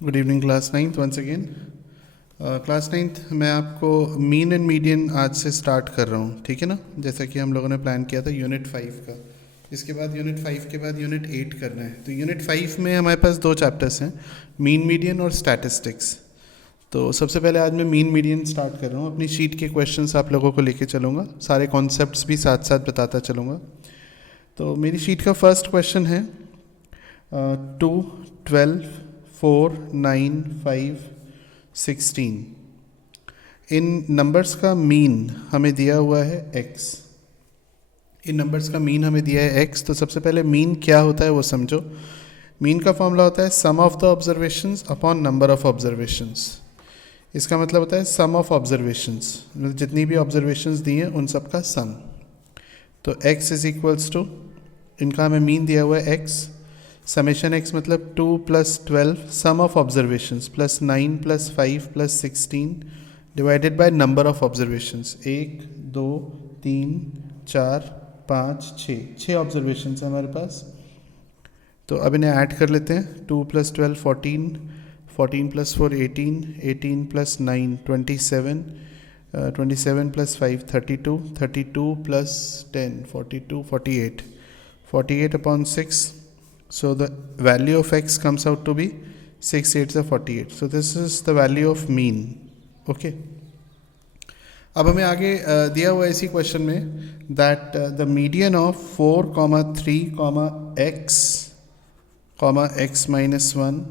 Good evening class ninth once again. Class ninth मैं आपको mean and median आज से स्टार्ट कर रहा हूँ, ठीक है ना। जैसा कि हम लोगों ने प्लान किया था यूनिट 5 का। इसके बाद यूनिट 5 के बाद यूनिट 8 करना है। तो यूनिट 5 में हमारे पास दो चैप्टर्स हैं, मीन मीडियन और स्टैटिस्टिक्स। तो सबसे पहले आज मैं मीन मीडियन स्टार्ट कर रहा हूँ। अपनी शीट के क्वेश्चंस आप लोगों को लेके चलूँगा, सारे कॉन्सेप्ट्स भी साथ साथ बताता चलूँगा। तो मेरी शीट का फर्स्ट क्वेश्चन है 2, 12, 4, 9, 5, 16। इन नंबर्स का मीन हमें दिया हुआ है x। इन नंबर्स का मीन हमें दिया है x। तो सबसे पहले मीन क्या होता है वो समझो। मीन का फॉर्मूला होता है sum of the observations upon number of observations. इसका मतलब होता है सम ऑफ ऑब्जर्वेशंस, मतलब जितनी भी ऑब्जर्वेशंस दी हैं उन सब का सम। तो x इज इक्वल्स टू, इनका हमें मीन दिया हुआ है x, समेशन x मतलब 2 + 12 sum of observations plus 9 + 5 + 16 divided by number of observations. 1, 2, 3, 4, 5, 6 observations हैं हमारे पास। तो अब इन्हें ऐड कर लेते हैं। 2 + 12 14, 14 + 4 18, 18 + 9 27, 27 + 5 32, 32 + 10 42, 48, 48 upon 6. So the value of x comes out to be 6 8s are 48. So this is the value of mean. Okay. अब हमें आगे दिया हुआ इसी क्वेश्चन में that the median of 4, 3, x, x minus 1,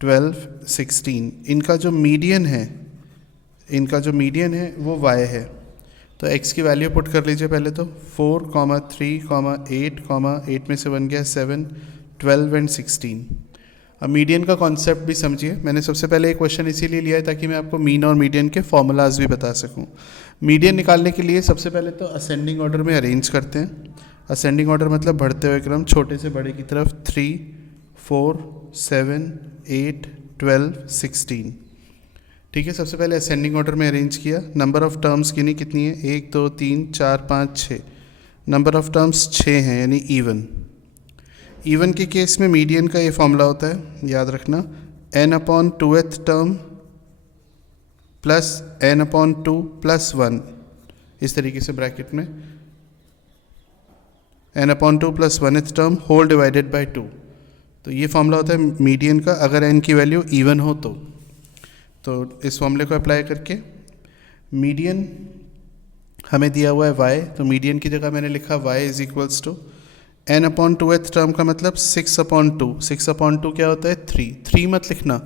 12, 16, इनका जो मीडियन है वो y है। तो x की वैल्यू पुट कर लीजिए पहले। तो 4, 3, 8 में से बन गया 7, 12 एंड 16। अब मीडियन का कॉन्सेप्ट भी समझिए। मैंने सबसे पहले एक क्वेश्चन इसीलिए लिया है ताकि मैं आपको मीन और मीडियन के फॉर्मूलाज भी बता सकूं। मीडियन निकालने के लिए सबसे पहले तो असेंडिंग ऑर्डर में अरेंज करते हैं। असेंडिंग ऑर्डर मतलब बढ़ते हुए क्रम, छोटे से बड़े की तरफ। 3, 4, 7, 8, 12, 16। ठीक है, सबसे पहले असेंडिंग ऑर्डर में अरेंज किया। नंबर ऑफ टर्म्स गिनी कितनी है, 1, 2, 3, 4, 5, 6। नंबर ऑफ टर्म्स 6 हैं, यानी इवन। इवन के केस में मीडियन का ये फॉर्मूला होता है, याद रखना, n/2th टर्म प्लस n/2 + 1। इस तरीके से ब्रैकेट में n/2 + 1th term whole divided by 2। तो ये फॉर्मूला होता है मीडियन का, अगर n की वैल्यू इवन हो तो इस फॉर्मूले को अप्लाई करके मीडियन हमें दिया हुआ है y। तो मीडियन की जगह मैंने लिखा y is equals to n/2th term का मतलब 6/2। 6/2 क्या होता है, 3। 3 मत लिखना,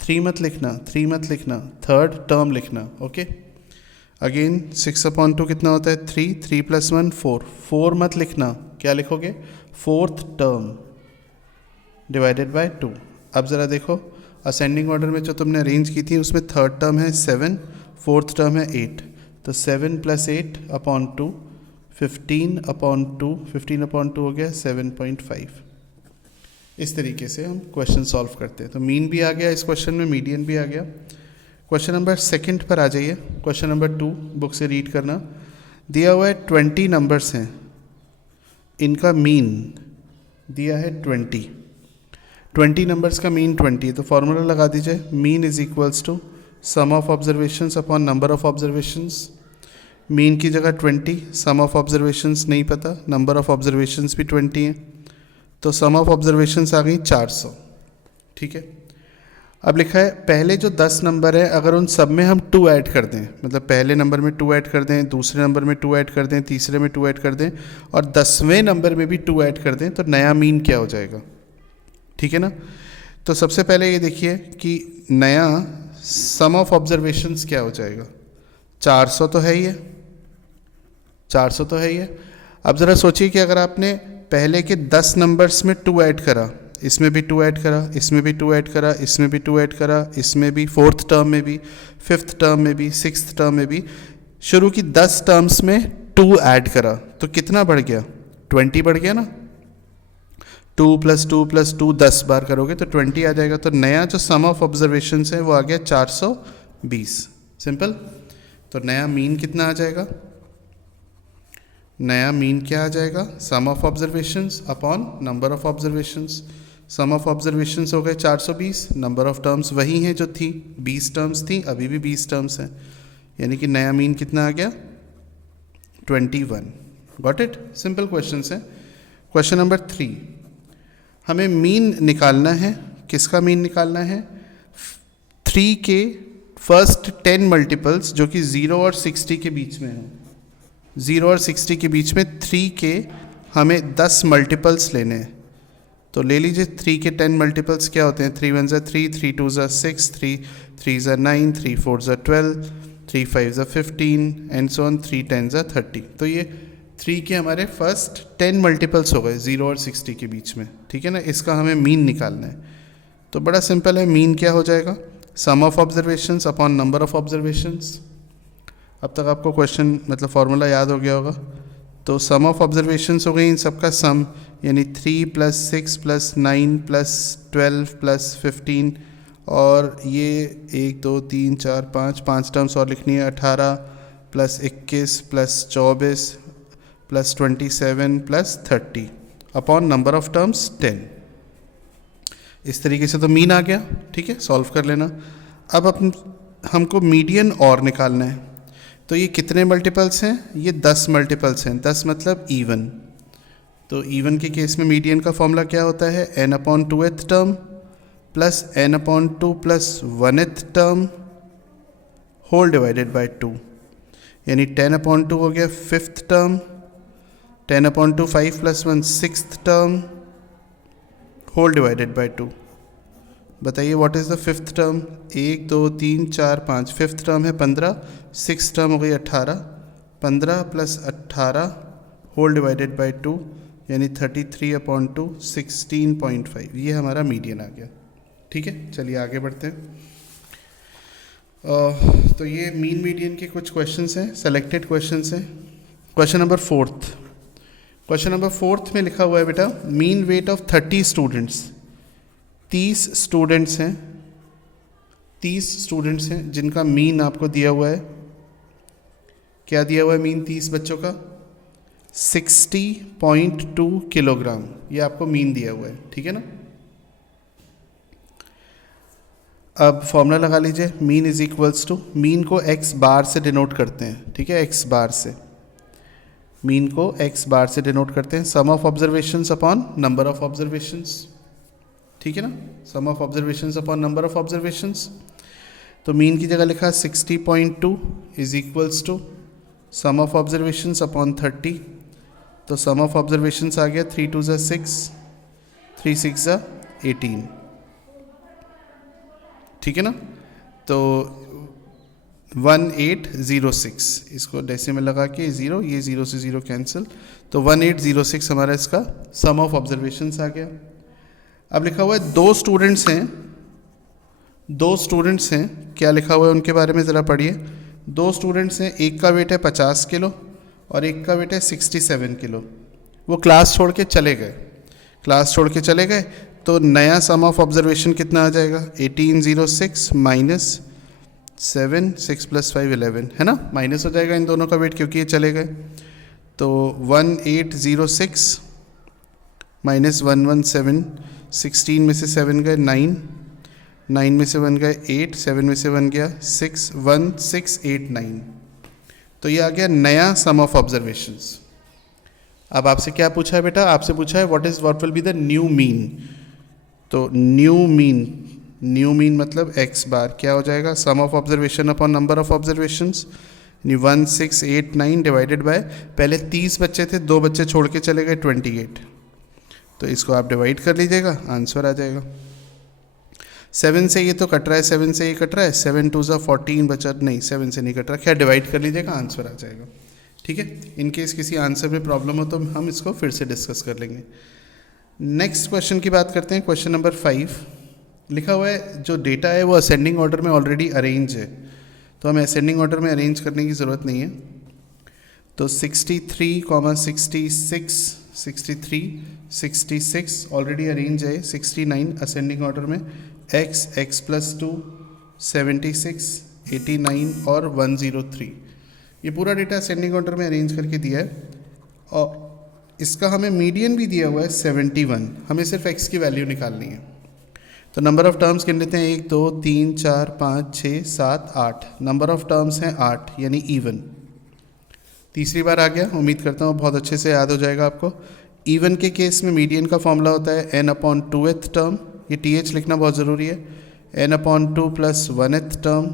3 मत लिखना, 3 मत लिखना, थर्ड टर्म लिखना। ओके, अगेन 6/2 कितना होता है, 3, 3 + 1 4, 4 मत लिखना, क्या लिखोगे, फोर्थ टर्म डिवाइडेड बाय 2। अब ज़रा देखो, असेंडिंग ऑर्डर में जो तुमने अरेंज की थी उसमें थर्ड टर्म है 7, फोर्थ टर्म है 8। तो 7 + 8/2, 15/2, 15/2 हो गया 7.5। इस तरीके से हम क्वेश्चन सॉल्व करते हैं। तो मीन भी आ गया इस क्वेश्चन में, मीडियन भी आ गया। क्वेश्चन नंबर 2 पर आ जाइए। क्वेश्चन नंबर 2 बुक से रीड करना। दिया हुआ है 20 नंबर्स हैं, इनका मीन दिया है 20 नंबर्स का मीन 20। तो फॉर्मूला लगा दीजिए, mean is equals to sum of observations upon number of observations. Mean की जगह 20, सम ऑफ ऑब्जर्वेशंस नहीं पता, नंबर ऑफ ऑब्जर्वेशंस भी 20 हैं, तो सम ऑफ ऑब्जर्वेशंस आ गई 400। ठीक है, अब लिखा है पहले जो 10 नंबर है अगर उन सब में हम 2 ऐड कर दें, मतलब पहले नंबर में 2 ऐड कर दें, दूसरे नंबर में 2 ऐड कर दें, तीसरे में 2 ऐड कर दें और 10वें नंबर में भी 2 ऐड कर दें, तो नया मीन क्या हो जाएगा। ठीक है ना। तो सबसे पहले ये देखिए कि नया सम ऑफ ऑब्जर्वेशंस क्या हो जाएगा। 400 तो है ही है, 400 तो है ही है। अब ज़रा सोचिए कि अगर आपने पहले के 10 नंबर्स में 2 ऐड करा, इसमें भी 2 ऐड करा, इसमें भी 2 ऐड करा, इसमें भी 2 ऐड करा, इसमें भी, फोर्थ टर्म में भी, फिफ्थ टर्म में भी, सिक्स्थ टर्म में भी, शुरू की 10 टर्म्स में 2 ऐड करा, तो कितना बढ़ गया, 20 बढ़ गया ना। 2 + 2 + 2 10 बार करोगे तो 20 आ जाएगा। तो नया जो सम ऑफ ऑब्जर्वेशंस है वो आ गया 420। सिंपल। तो नया मीन कितना आ जाएगा, नया मीन क्या आ जाएगा, sum of observations upon number of observations. Sum of observations हो गए 420, नंबर ऑफ टर्म्स वही हैं जो थी, 20 टर्म्स थी, अभी भी 20 टर्म्स हैं, यानी कि नया मीन कितना आ गया 21। Got it? सिंपल क्वेश्चन है। क्वेश्चन नंबर 3, हमें मीन निकालना है। किसका मीन निकालना है? 3 के फर्स्ट 10 मल्टीपल्स जो कि 0 और 60 के बीच में है। 0 और 60 के बीच में 3 के हमें 10 मल्टीपल्स लेने हैं। तो ले लीजिए 3 के 10 मल्टीपल्स क्या होते हैं? 3 1 ज़ा 3, 3 2 ज़ा 6, 3 3 ज़ा 9, 3 4 ज़ा 12, 3 5 ज़ा 15 एंड सो ऑन, 3 10 ज़ा 30। तो ये 3 के हमारे फर्स्ट 10 मल्टीपल्स हो गए 0 और 60 के बीच में, ठीक है ना। इसका हमें मीन निकालना है। तो बड़ा सिंपल है, मीन क्या हो जाएगा? Sum of observations upon number of observations. अब तक आपको क्वेश्चन मतलब फॉर्मूला याद हो गया होगा। तो सम ऑफ ऑब्जर्वेशंस हो गई इन सबका सम, यानी 3 + 6 + 9 + 12 + 15, और ये 1 2 3 4 5 टर्म्स और लिखनी है, 18 + 21 + 24 + 27 + 30 अपॉन नंबर ऑफ टर्म्स 10। इस तरीके से तो मीन आ गया, ठीक है, सॉल्व कर लेना। अब हमको मीडियन और निकालना है। तो ये कितने मल्टीपल्स हैं? ये 10 मल्टीपल्स हैं। 10 मतलब इवन। तो इवन के केस में मीडियन का फॉर्मूला क्या होता है? n/2th term plus n/2 plus 1th term whole divided by 2, यानी 10/2 हो गया 5th term, 10/2 5 + 1 6th term whole divided by 2। बताइए what is the 5th term? 1 2 3 4 5, 5th term है 15, 6th टर्म हो गई 18, 15 + 18 होल डिवाइडेड बाय 2, यानी 33/2 16.5। ये हमारा मीडियन आ गया, ठीक है। चलिए आगे बढ़ते हैं। तो ये मीन मीडियन के कुछ क्वेश्चंस हैं, सेलेक्टेड क्वेश्चंस हैं। Question number 4th, question number 4th में लिखा हुआ है बेटा, mean weight of 30 students. 30 students हैं, 30 स्टूडेंट्स हैं जिनका मीन आपको दिया हुआ है। क्या दिया हुआ है मीन 30 बच्चों का? 60.2 किलोग्राम, ये आपको मीन दिया हुआ है, ठीक है ना। अब फॉर्मूला लगा लीजिए, mean is equals to, mean को x बार से डिनोट करते हैं, ठीक है, x बार से, मीन को x बार से डिनोट करते हैं। Sum of observations upon number of observations, ठीक है ना, sum of observations upon number of observations. तो मीन की जगह लिखा 60.2 is equals to sum of observations upon 30। तो सम ऑफ ऑब्जर्वेशंस आ गया 3 2 ज़ा 6, 3 6 ज़ा 18, ठीक है ना। तो 1806, इसको डेसिमल लगा के 0, ये 0 से 0 कैंसिल, तो 1806 हमारा इसका सम ऑफ ऑब्जर्वेशंस आ गया। अब लिखा हुआ है 2 स्टूडेंट्स हैं, 2 स्टूडेंट्स हैं, क्या लिखा हुआ है उनके बारे में ज़रा पढ़िए। 2 स्टूडेंट्स हैं, एक का वेट है 50 किलो और एक का वेट है 67 किलो। वो क्लास छोड़ के चले गए, क्लास छोड़ के चले गए, तो नया सम ऑफ ऑब्जर्वेशन कितना आ जाएगा? 1806 माइनस 7, 6 + 5 11, है ना, माइनस हो जाएगा इन दोनों का वेट क्योंकि ये चले गए। तो 1806 माइनस 117, 16 में से 7 गए 9, 9 में से 1 गए 8, 7 में से 1 गया 6, 1689। तो ये आ गया नया सम ऑफ ऑब्जर्वेशंस। अब आपसे क्या पूछा है बेटा? आपसे पूछा है what will be the new mean. तो न्यू मीन मतलब x बार क्या हो जाएगा? Sum of observation upon number of observations, 1689 divided by, पहले 30 बच्चे थे, 2 बच्चे छोड़ के चले गए 28, तो इसको आप डिवाइड कर लीजिएगा, आंसर आ जाएगा। 7 से ये तो कट रहा है, 7 से ये कट रहा है, 7 2 ज़ा 14 बचा, नहीं 7 से नहीं कट रहा, क्या डिवाइड कर लीजिएगा, आंसर आ जाएगा, ठीक है। इन केस किसी आंसर में प्रॉब्लम हो तो हम इसको फिर से डिस्कस कर लेंगे। नेक्स्ट क्वेश्चन की बात करते हैं। क्वेश्चन नंबर 5 लिखा हुआ है, जो डेटा है वो असेंडिंग ऑर्डर में ऑलरेडी अरेंज है, तो हमें असेंडिंग ऑर्डर में अरेंज करने की ज़रूरत नहीं है। तो 63, 66, 63, 66 ऑलरेडी अरेंज है, 69 असेंडिंग ऑर्डर में, x + 2, 76, 89 और 103, ये पूरा डेटा असेंडिंग ऑर्डर में अरेंज करके दिया है। और इसका हमें मीडियन भी दिया हुआ है 71, हमें सिर्फ x की वैल्यू निकालनी है। तो नंबर ऑफ़ टर्म्स गिन लेते हैं, 1 2 3 4 5 6 7 8, नंबर ऑफ़ टर्म्स हैं 8 यानी इवन। तीसरी बार आ गया, उम्मीद करता हूँ बहुत अच्छे से याद हो जाएगा आपको। इवन के केस में मीडियन का फॉर्मूला होता है n/2th टर्म, ये th लिखना बहुत ज़रूरी है, n/2 + 1th टर्म,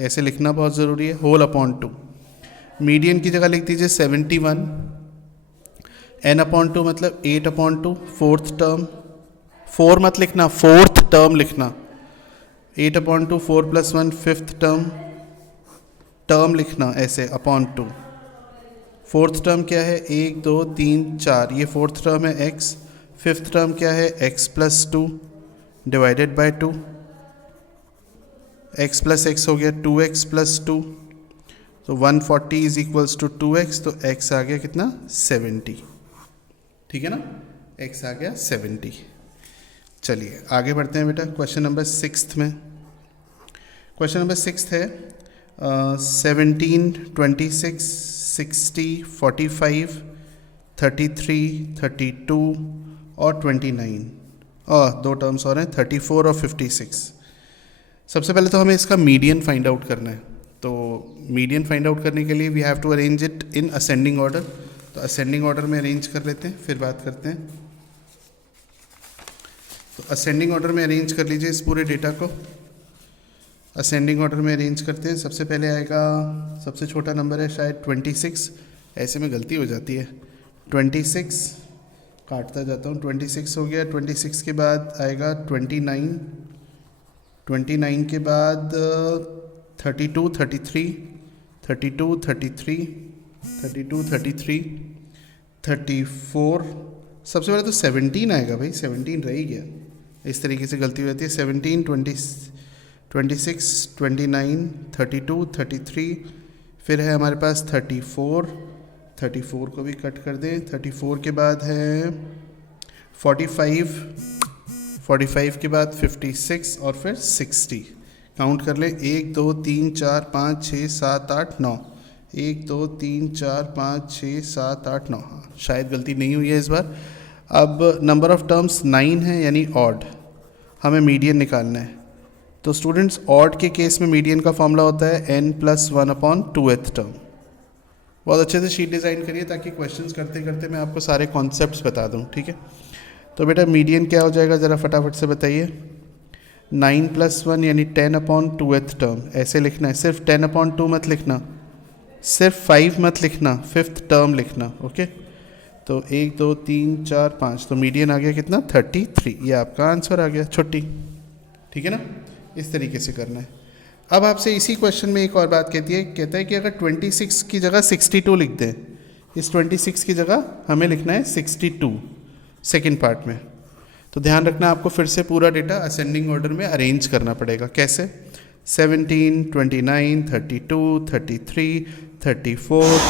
ऐसे लिखना बहुत ज़रूरी है, होल/2। मीडियन की जगह लिख दीजिए 71, n/2 मतलब 8/2, फोर्थ टर्म, 4 मत लिखना, फोर्थ टर्म लिखना, 8/2 4 + 1 फिफ्थ टर्म, टर्म लिखना ऐसे /2। फोर्थ टर्म क्या है, 1 2 3 4, ये फोर्थ टर्म है x, फिफ्थ टर्म क्या है x + 2 divided by 2, x + x हो गया 2x + 2, तो 140 = 2x, तो x आ गया कितना 70, ठीक है ना, x आ गया 70। चलिए आगे बढ़ते हैं बेटा क्वेश्चन नंबर 6 में। क्वेश्चन नंबर 6 है 17 26 60 45 33 32 और 29, और 2 टर्म्स और हैं 34 और 56। सबसे पहले तो हमें इसका मीडियन फाइंड आउट करना है। तो मीडियन फाइंड आउट करने के लिए we have to arrange it in ascending order. तो असेंडिंग ऑर्डर में अरेंज कर लेते हैं, फिर बात करते हैं। तो असेंडिंग ऑर्डर में अरेंज कर लीजिए इस पूरे डेटा को। असेंडिंग ऑर्डर में अरेंज करते हैं। सबसे पहले आएगा, सबसे छोटा नंबर है शायद 26, ऐसे में गलती हो जाती है, 26 काटता जाता हूँ, 26 हो गया। 26 के बाद आएगा 29, 29 के बाद 32 33 32 33 32 33 34, सबसे पहले तो 17 आएगा भाई, 17 रह ही गया, इस तरीके से गलती हो जाती है। 17 26 29 32 33, फिर है हमारे पास 34, 34 को भी कट कर दें। 34 के बाद है 45, 45 के बाद 56 और फिर 60। काउंट कर ले, 1 2 3 4 5 6 7 8 9, 1 2 3 4 5 6 7 8 9, हाँ शायद गलती नहीं हुई है इस बार। अब नंबर ऑफ़ टर्म्स 9 है यानी ऑड, हमें मीडियन निकालना है। तो स्टूडेंट्स ऑड के केस में मीडियन का फॉर्मूला होता है n + 1/2th टर्म। बहुत अच्छे से शीट डिज़ाइन करिए ताकि क्वेश्चंस करते करते मैं आपको सारे कॉन्सेप्ट्स बता दूं, ठीक है। तो बेटा मीडियन क्या हो जाएगा ज़रा फटाफट से बताइए। 9 + 1 यानी 10/2th टर्म, ऐसे लिखना है, सिर्फ 10/2 मत लिखना, सिर्फ 5 मत लिखना, फिफ्थ टर्म लिखना, ओके। तो 1 2 3 4 5, तो मीडियन आ गया कितना 33, ये आपका आंसर आ गया छुट्टी, ठीक है ना। इस तरीके से करना है। अब आपसे इसी क्वेश्चन में एक और बात कहता है कि अगर 26 की जगह 62 लिख दें, इस 26 की जगह हमें लिखना है 62 सेकंड पार्ट में। तो ध्यान रखना, आपको फिर से पूरा डेटा असेंडिंग ऑर्डर में अरेंज करना पड़ेगा। कैसे? 17 29 32 33 34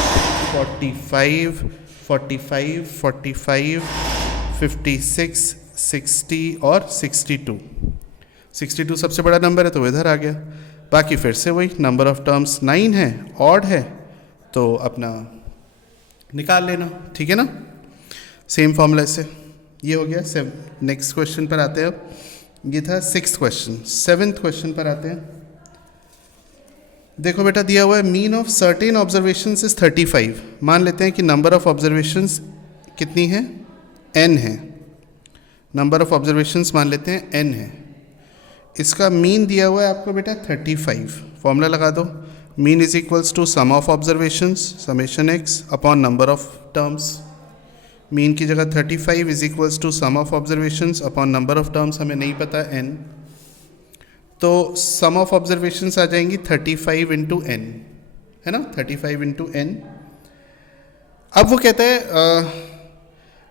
45 45 45 56 60 और 62। 62 सबसे बड़ा नंबर है तो इधर आ गया। बाकी फिर से वही, नंबर ऑफ टर्म्स 9 है, ऑड है, तो अपना निकाल लेना, ठीक है ना। सेम फॉर्मूला से ये हो गया। नेक्स्ट क्वेश्चन पर आते हैं। अब ये था 6th क्वेश्चन। 7th क्वेश्चन पर आते हैं। देखो बेटा, दिया हुआ है mean of certain observations is 35। मान लेते हैं कि नंबर ऑफ ऑब्जर्वेशंस कितनी है, n है। नंबर ऑफ ऑब्जर्वेशंस मान लेते हैं n है। इसका मीन दिया हुआ है आपको बेटा 35। फॉर्मूला लगा दो, mean is equals to sum of observations summation x upon number of terms. Mean की जगह 35 is equals to sum of observations upon number of terms, हमें नहीं पता n, तो सम ऑफ ऑब्जर्वेशंस आ जाएंगी 35 इंटू n, है ना, 35 इंटू n। अब वो कहता है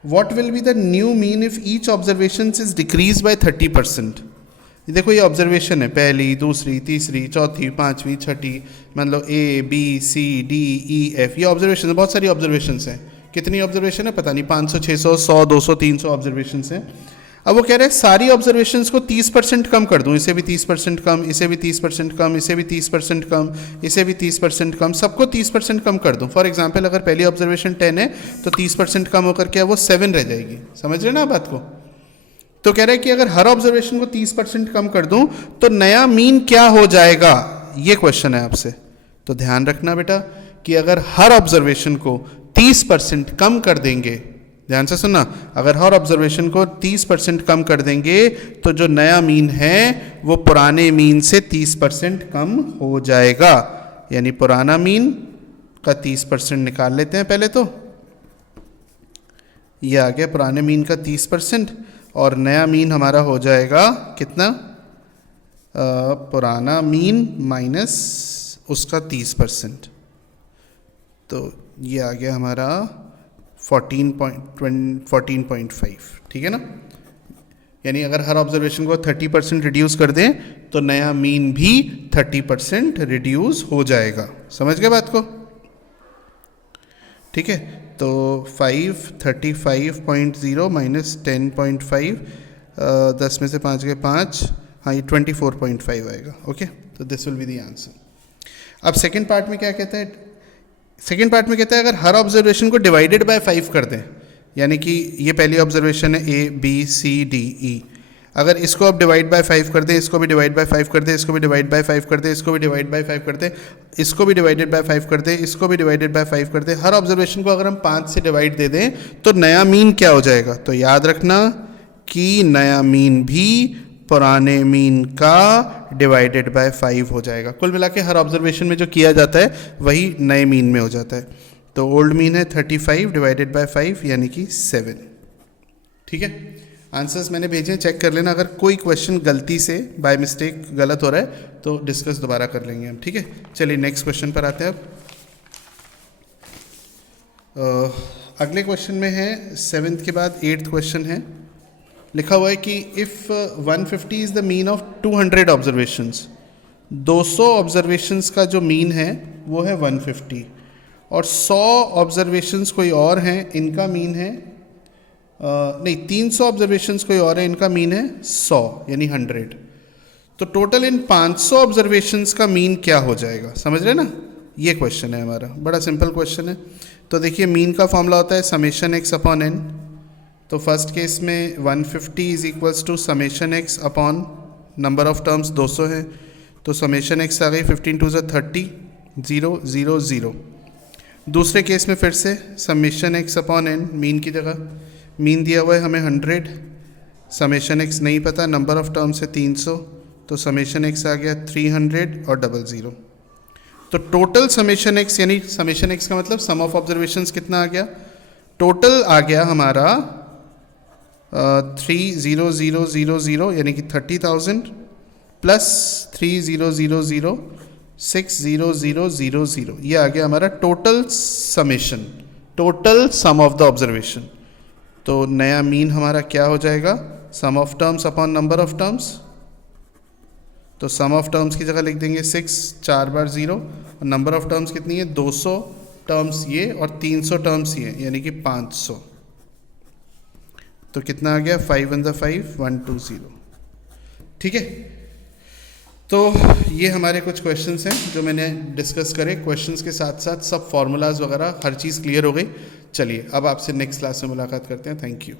what will be the new mean if each observation is decrease by 30%। देखो ये ऑब्जर्वेशन है, पहली दूसरी तीसरी चौथी पाँचवीं छठी, मान लो A B C D E F, ये ऑब्जर्वेशन है, बहुत सारी ऑब्जर्वेशन हैं। कितनी ऑब्जर्वेशन है पता नहीं, 500 600 100 200 300 ऑब्जर्वेशन हैं। अब वो कह रहे हैं सारी ऑब्जर्वेशंस को 30% कम कर दूं, इसे भी 30% कम, इसे भी 30% कम, इसे भी 30% कम, इसे भी 30% कम, सबको 30% कम कर दूं। फॉर एग्जांपल अगर पहली ऑब्जर्वेशन 10 है तो 30% कम होकर के वो 7 रह जाएगी। समझ रहे ना बात को? तो कह रहे हैं कि अगर हर ऑब्जर्वेशन को 30% कम कर दूं तो नया मीन क्या हो जाएगा, ये क्वेश्चन है आपसे। तो ध्यान रखना बेटा कि अगर हर ऑब्जर्वेशन को 30% कम कर देंगे, ध्यान से सुनना, अगर हर ऑब्जर्वेशन को 30% कम कर देंगे तो जो नया मीन है वो पुराने मीन से 30% कम हो जाएगा। यानी पुराना मीन का 30% निकाल लेते हैं पहले। तो ये आ गया पुराने मीन का 30% और नया मीन हमारा हो जाएगा कितना, पुराना मीन माइनस उसका 30%। तो ये आ गया हमारा 14.5, ठीक है ना। यानी अगर हर ऑब्जर्वेशन को 30% रिड्यूस कर दें तो नया मीन भी 30% रिड्यूस हो जाएगा। समझ गए बात को? ठीक है, तो 35.0 माइनस 10.5, 10 में से 5 गए 5, हाँ ये 24.5 आएगा। ओके, तो this will be the answer. अब सेकेंड पार्ट में क्या कहता है? सेकेंड पार्ट में कहता है अगर हर ऑब्जर्वेशन को डिवाइडेड बाय 5 कर दें, यानी कि ये पहली ऑब्जर्वेशन है A B C D E, अगर इसको अब डिवाइड बाय 5 कर दें, इसको भी डिवाइड बाय 5 कर दें, इसको भी डिवाइड बाय 5 कर दें, इसको भी डिवाइड बाय 5 कर दें, इसको भी डिवाइडेड बाय 5 कर दें, इसको भी डिवाइडेड बाय 5 कर दें, हर ऑब्जर्वेशन को अगर हम 5 से डिवाइड दे दें तो नया मीन क्या हो जाएगा? तो याद रखना कि नया मीन भी पुराने मीन का डिवाइडेड बाय 5 हो जाएगा। कुल मिला के हर ऑब्जर्वेशन में जो किया जाता है वही नए मीन में हो जाता है। तो ओल्ड मीन है 35 डिवाइडेड बाय 5 यानी कि 7। ठीक है, आंसर्स मैंने भेजे हैं, चेक कर लेना। अगर कोई क्वेश्चन गलती से बाय मिस्टेक गलत हो रहा है तो डिस्कस दोबारा कर लेंगे हम। ठीक है, चलिए नेक्स्ट क्वेश्चन पर आते हैं। अब अगले क्वेश्चन में है 7th के बाद 8th क्वेश्चन है। लिखा हुआ है कि if 150 is the mean of 200 observations, 200 observations का जो मीन है वो है 150 और 100 ऑब्जर्वेशंस कोई और हैं, इनका मीन है नहीं 300 ऑब्जर्वेशंस कोई और है, इनका मीन है 100 यानी 100। तो टोटल इन 500 ऑब्जर्वेशंस का मीन क्या हो जाएगा? समझ रहे ना, ये क्वेश्चन है हमारा, बड़ा सिंपल क्वेश्चन है। तो देखिए मीन का फॉर्मूला होता है समेशन x अपॉन n। तो फर्स्ट केस में 150 is equals to summation x upon number of terms 200 है, तो समेशन x आ गई 15 2 30 0 0 0। दूसरे केस में फिर से summation x upon n, mean की जगह मीन दिया हुआ है हमें 100, समेशन x नहीं पता, नंबर ऑफ टर्म्स है 300, तो समेशन x आ गया 300 और 00। तो टोटल समेशन x यानी समेशन x का मतलब सम ऑफ ऑब्जर्वेशंस कितना आ गया? टोटल आ गया हमारा 30000 यानी कि 30,000 प्लस 3000 60000, ये आ गया हमारा total summation, total sum of the observation. तो नया मीन हमारा क्या हो जाएगा? Sum of terms upon number of terms. तो सम ऑफ टर्म्स की जगह लिख देंगे 6 4 बार 0 और नंबर ऑफ टर्म्स कितनी है? 200 टर्म्स ये और 300 टर्म्स ये, यानी कि 500। तो कितना आ गया? 5 1 5 120। ठीक है, तो ये हमारे कुछ क्वेश्चंस हैं जो मैंने डिस्कस करे। क्वेश्चंस के साथ साथ सब फार्मूलाज वगैरह हर चीज़ क्लियर हो गई। चलिए अब आपसे नेक्स्ट क्लास में मुलाकात करते हैं। Thank you.